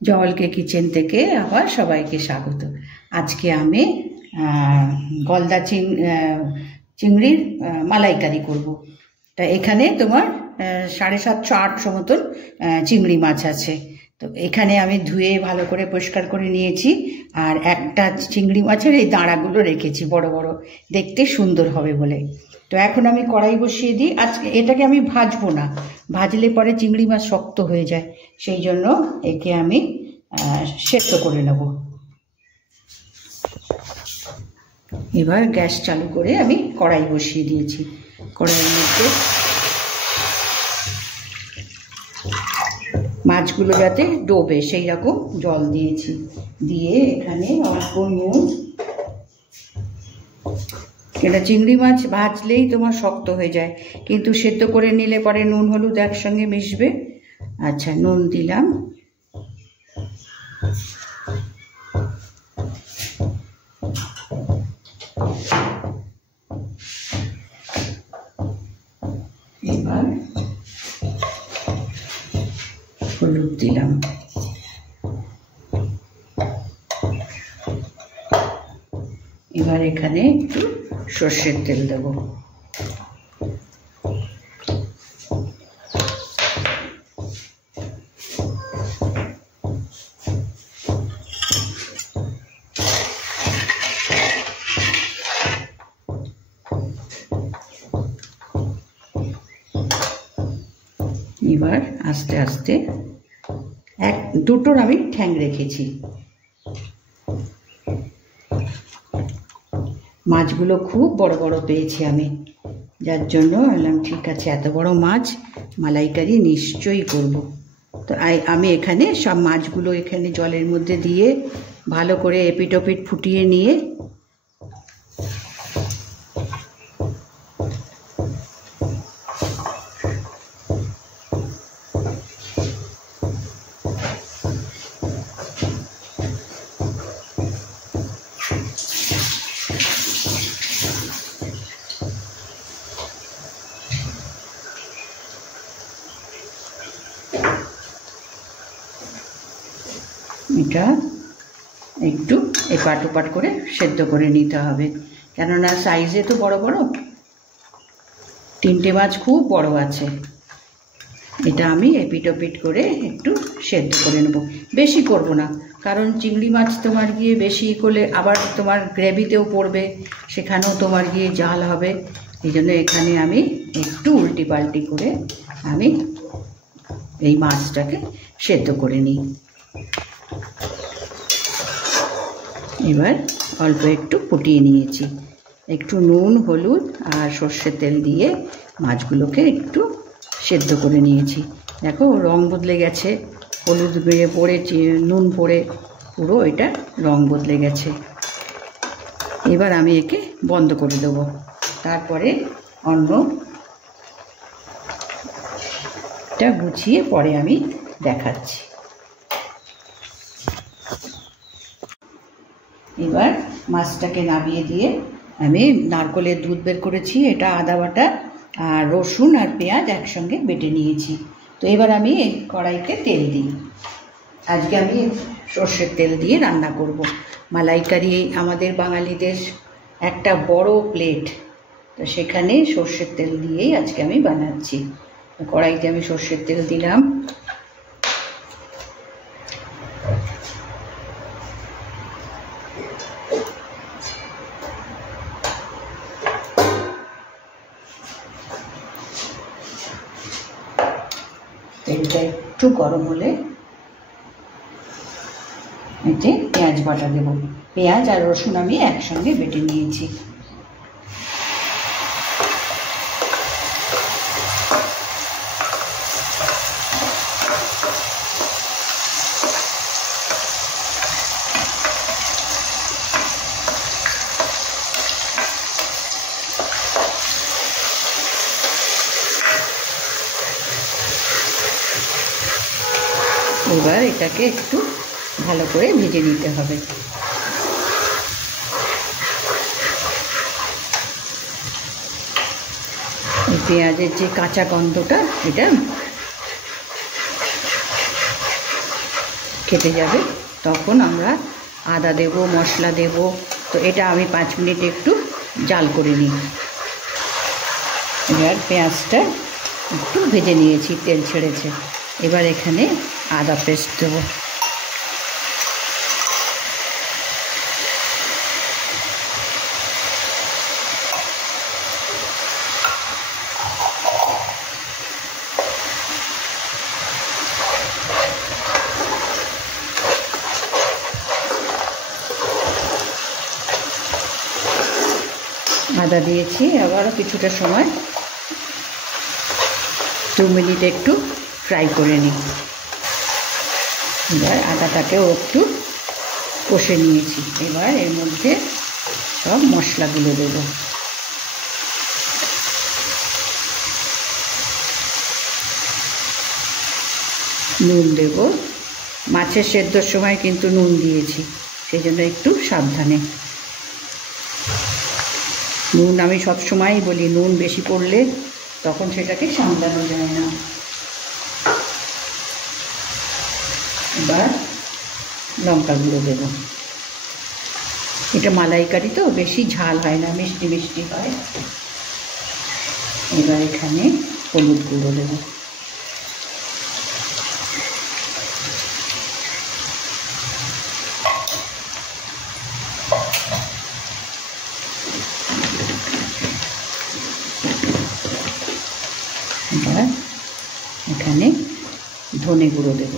জলকে কিচেন থেকে আবার সবাইকে স্বাগত। আজকে আমি গলদা চিংড়ির মালাইকারি করব। তা এখানে তোমার 750-800 মতন চিংড়ি মাছ আছে। তো এখানে আমি ধুয়ে ভালো করে পরিষ্কার করে নিয়েছি। আর একটা চিংড়ি মাছের এই দাঁড়াগুলো রেখেছি বড় বড়, দেখতে সুন্দর হবে বলে। তো এখন আমি কড়াই বসিয়ে দিই। আজকে এটাকে আমি ভাজবো না, ভাজলে পরে চিংড়ি মাছ শক্ত হয়ে যায়, সেই জন্য একে আমি সেদ্ধ করে নেব। এবার গ্যাস চালু করে আমি কড়াই বসিয়ে দিয়েছি। কড়াইয়ের মধ্যে মাছগুলো যাতে ডোবে সেই রকম জল দিয়েছি। দিয়ে এখানে অল্প নুন, এটা চিংড়ি মাছ ভাজলেই তোমার শক্ত হয়ে যায়, কিন্তু সেদ্ধ করে নিলে পরে নুন হলুদ একসঙ্গে মিশবে। আচ্ছা, নুন দিলাম। এবার হলুদ দিলাম। এবার এখানে একটু সর্ষের তেল দেবো। এবার আস্তে আস্তে দুটোর আমি ঠ্যাং রেখেছি। মাছগুলো খুব বড় বড় পেয়েছি আমি, যার জন্য বললাম ঠিক আছে, এত বড় মাছ মালাইকারি নিশ্চয়ই করব। তো আমি এখানে সব মাছগুলো এখানে জলের মধ্যে দিয়ে ভালো করে এপিট ওপিট ফুটিয়ে নিয়ে এটা একটু এপাট ওপাট করে সেদ্ধ করে নিতে হবে, কেননা সাইজে তো বড় বড়, 3টে মাছ খুব বড় আছে। এটা আমি এপিট ওপিট করে একটু সেদ্ধ করে নেব, বেশি করব না, কারণ চিংড়ি মাছ তোমার গিয়ে বেশি করলে আবার তোমার গ্রেভিতেও পড়বে, সেখানেও তোমার গিয়ে জাল হবে। এই জন্য এখানে আমি একটু উল্টি পাল্টি করে আমি এই মাছটাকে সেদ্ধ করে নিই। এবার অল্প একটু ফুটিয়ে নিয়েছি, একটু নুন হলুদ আর সর্ষের তেল দিয়ে মাছগুলোকে একটু সেদ্ধ করে নিয়েছি। দেখো রং বদলে গেছে, হলুদ বেড়ে পড়ে নুন পড়ে পুরো এটা রং বদলে গেছে। এবার আমি একে বন্ধ করে দেবো, তারপরে অন্যটা গুছিয়ে পরে আমি দেখাচ্ছি। এবার মাছটাকে নামিয়ে দিয়ে আমি নারকেলের দুধ বের করেছি, এটা আদা বাটা আর রসুন আর পেঁয়াজ একসঙ্গে বেটে নিয়েছি। তো এবার আমি কড়াইতে তেল দিই। আজকে আমি সর্ষের তেল দিয়ে রান্না করব। মালাইকারি আমাদের বাঙালিদের একটা বড় প্লেট, তো সেখানে সর্ষের তেল দিয়েই আজকে আমি বানাচ্ছি। কড়াইতে আমি সর্ষের তেল দিলাম। তেলটা একটু গরম হলে এতে পেঁয়াজ বাটা দেব। পেঁয়াজ আর রসুন আমি একসঙ্গে বেটে নিয়েছি। এবার এটাকে একটু ভালো করে ভেজে নিতে হবে। পেঁয়াজের যে কাঁচা গন্ধটা এটা কেটে যাবে তখন আমরা আদা দেব, মশলা দেব। তো এটা আমি 5 মিনিট একটু জাল করে নিই। এবার পেঁয়াজটা একটু ভেজে নিয়েছি, তেল ছেড়েছে। এবার এখানে আদা পেস্ট দেবো। আদা দিয়েছি, আবারও কিছুটা সময় 2 মিনিট একটু ফ্রাই করে নিই। এবার আদাটাকেও একটু কষে নিয়েছি। এবার এর মধ্যে সব মশলাগুলো দেবো। নুন দেব, মাছের সেদ্ধর সময় কিন্তু নুন দিয়েছি, সেই জন্য একটু সাবধানে। নুন আমি সব সময়ই বলি, নুন বেশি পড়লে তখন সেটাকে সামলানো যায় না। এবার লঙ্কা গুঁড়ো দেব। এটা মালাইকারি তো বেশি ঝাল হয় না, মিষ্টি মিষ্টি হয়। এবার এখানে হলুদ গুঁড়ো দেব। এবার এখানে ধনে গুঁড়ো দেব।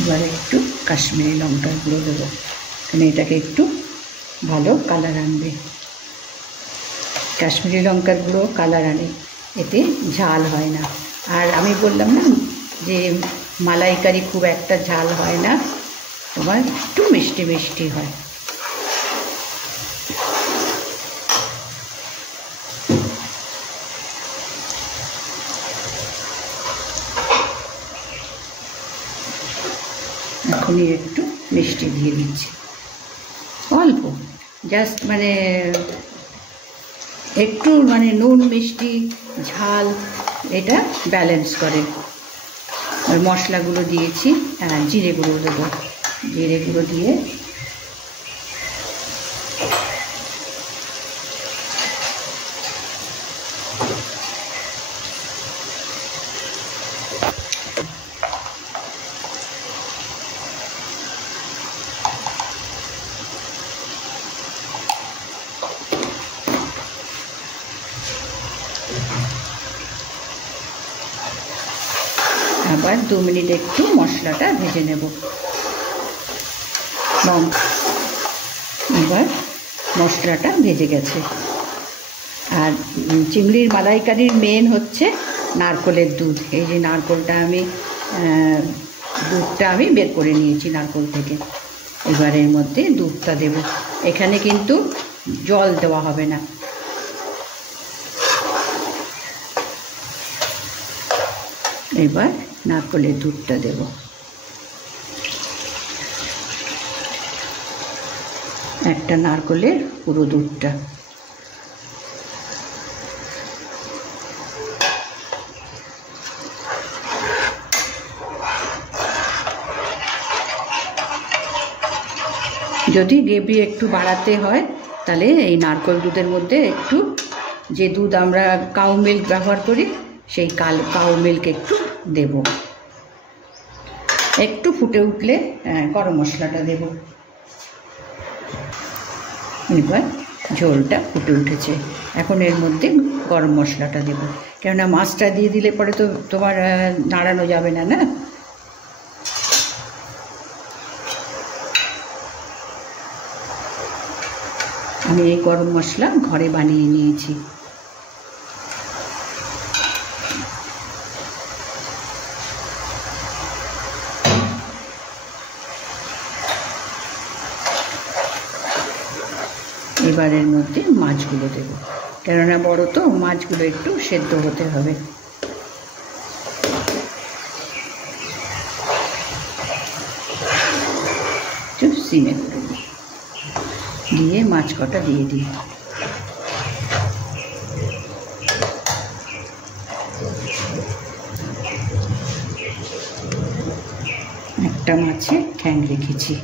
এবার একটু কাশ্মীরি লঙ্কার গুঁড়ো দেবো, মানে এটাকে একটু ভালো কালার আনবে। কাশ্মীরি লঙ্কার গুঁড়ো কালার আনে, এতে ঝাল হয় না। আর আমি বললাম না যে মালাইকারি খুব একটা ঝাল হয় না, তোমার একটু মিষ্টি মিষ্টি হয়। এখনই একটু মিষ্টি দিয়ে দিচ্ছি, অল্প, জাস্ট মানে একটু, মানে নুন মিষ্টি ঝাল এটা ব্যালেন্স করে। আর মশলাগুলো দিয়েছি, জিরে গুঁড়ো দেবো। জিরে গুঁড়ো দিয়ে আবার 2 মিনিট একটু মশলাটা ভেজে নেব। এবার মশলাটা ভেজে গেছে। আর চিংড়ির মালাইকারির মেন হচ্ছে নারকেলের দুধ। এই যে নারকেলটা দুধটা আমি বের করে নিয়েছি নারকেল থেকে। এবার এর মধ্যে দুধটা দেব। এখানে কিন্তু জল দেওয়া হবে না। এবার নারকেলের দুধটা দেব। একটা নারকেলের পুরো দুধটা। যদি গ্রেভি একটু বাড়াতে হয় তাহলে এই নারকেল দুধের মধ্যে একটু, যে দুধ আমরা কাউ মিল্ক ব্যবহার করি সেই কাউ মিল্ক একটু দেব। একটু ফুটে উঠলে গরম মশলাটা দেব। এবার ঝোলটা ফুটে উঠেছে, এখন এর মধ্যে গরম মশলাটা দেব। কেননা মাছটা দিয়ে দিলে পরে তো তোমার নাড়ানো যাবে না, না? আমি এই গরম মশলা ঘরে বানিয়ে নিয়েছি। এবারের মধ্যে মাছগুলো দেব, কেননা বড় তো, মাছগুলো একটু সেদ্ধ হতে হবে। সিমে করে দিই, দিয়ে মাছ কটা দিয়ে দিই। একটা মাছের ঠ্যাং রেখেছি।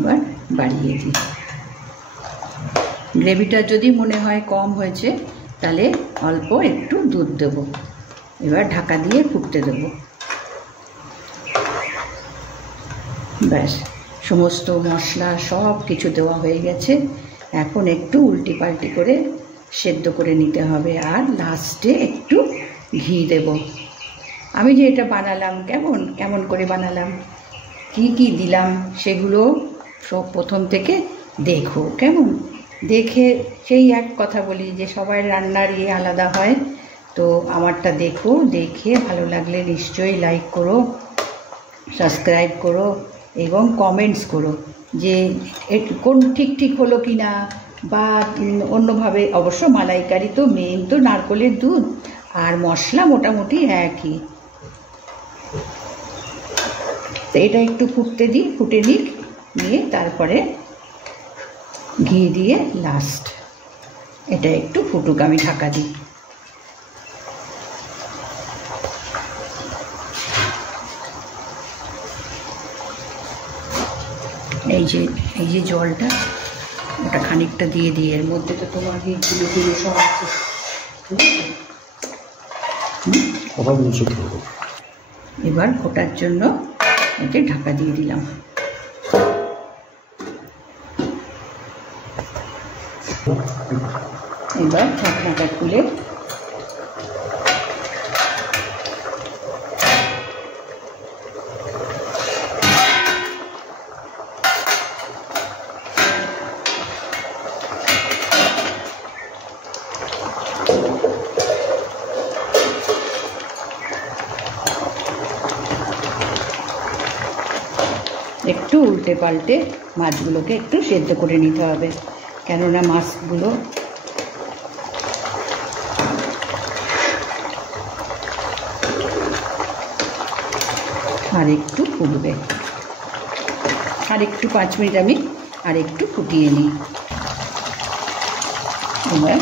এবার বাড়িয়ে দিই। গ্রেভিটা যদি মনে হয় কম হয়েছে তাহলে অল্প একটু দুধ দেব। এবার ঢাকা দিয়ে ফুটতে দেব। ব্যাস, সমস্ত মশলা সব কিছু দেওয়া হয়ে গেছে। এখন একটু উল্টি পাল্টি করে সেদ্ধ করে নিতে হবে, আর লাস্টে একটু ঘি দেব। আমি যে এটা বানালাম, কেমন করে বানালাম, কি কি দিলাম, সেগুলো সব প্রথম থেকে দেখো। কেমন দেখে সেই এক কথা বলি যে সবাই রান্নার আলাদা হয়, তো আমারটা দেখো, দেখে ভালো লাগলে নিশ্চয়ই লাইক করো, সাবস্ক্রাইব করো এবং কমেন্টস করো যে কোন ঠিক হলো কি না, বা অন্যভাবে। অবশ্য মালাইকারি তো মেন তো নারকেলের দুধ আর মশলা মোটামুটি একই। তো এটা একটু ফুটে নিক, নিয়ে তারপরে ঘি দিয়ে লাস্ট এটা একটু ফুটুক, আমি ঢাকা দিই। এই যে জলটা, ওটা খানিকটা দিয়ে দিই, এর মধ্যে তো তোমার ঘি সব আছে। এবার ফোটার জন্য এতে ঢাকা দিয়ে দিলাম। এবার ঢাকনাটা খুলে একটু উল্টে পাল্টে মাছগুলোকে একটু সেদ্ধ করে নিতে হবে, কেননা মাছগুলো আর একটু ফুটবে। আর একটু 5 মিনিট আমি আর একটু ফুটিয়ে নিই। এবার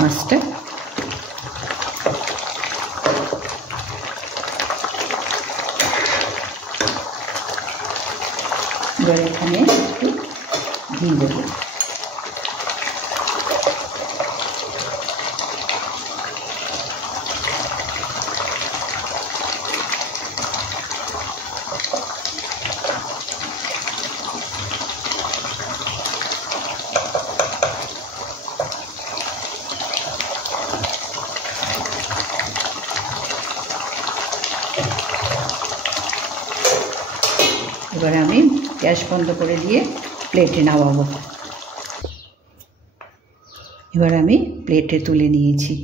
মাছটা এবার এখানে একটু ঘি দেবো। এবার আমি গ্যাস বন্ধ করে দিয়ে প্লেটে নামাবো। এবার আমি প্লেটে তুলে নিয়েছি।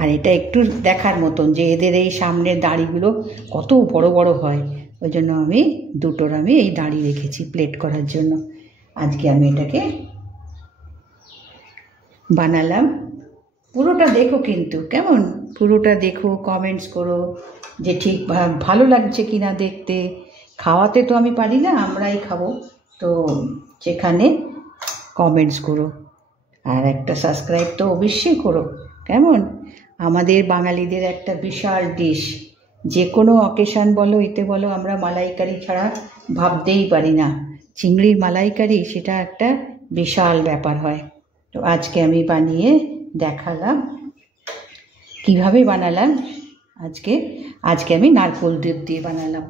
আর এটা একটু দেখার মতন যে এদের এই সামনের দাড়িগুলো কত বড় বড় হয়, ওই জন্য আমি দুটোর এই দাড়ি রেখেছি প্লেট করার জন্য। আজকে আমি এটাকে বানালাম। পুরোটা দেখো কিন্তু, কেমন পুরোটা দেখো, কমেন্টস করো যে ঠিক ভালো লাগছে কি না দেখতে। খাওয়াতে তো আমি পারি না, আমরাই খাবো, তো সেখানে কমেন্টস করো আর একটা সাবস্ক্রাইব তো অবশ্যই করো। কেমন আমাদের বাঙালিদের একটা বিশাল ডিশ, যে কোনো অকেশান বলো এতে বলো, আমরা মালাইকারি ছাড়া ভাবতেই পারি না। চিংড়ির মালাইকারি সেটা একটা বিশাল ব্যাপার হয়। তো আজকে আমি বানিয়ে দেখালাম কিভাবে বানালাম। আজকে আমি নারকেল দুধ দিয়ে বানালাম।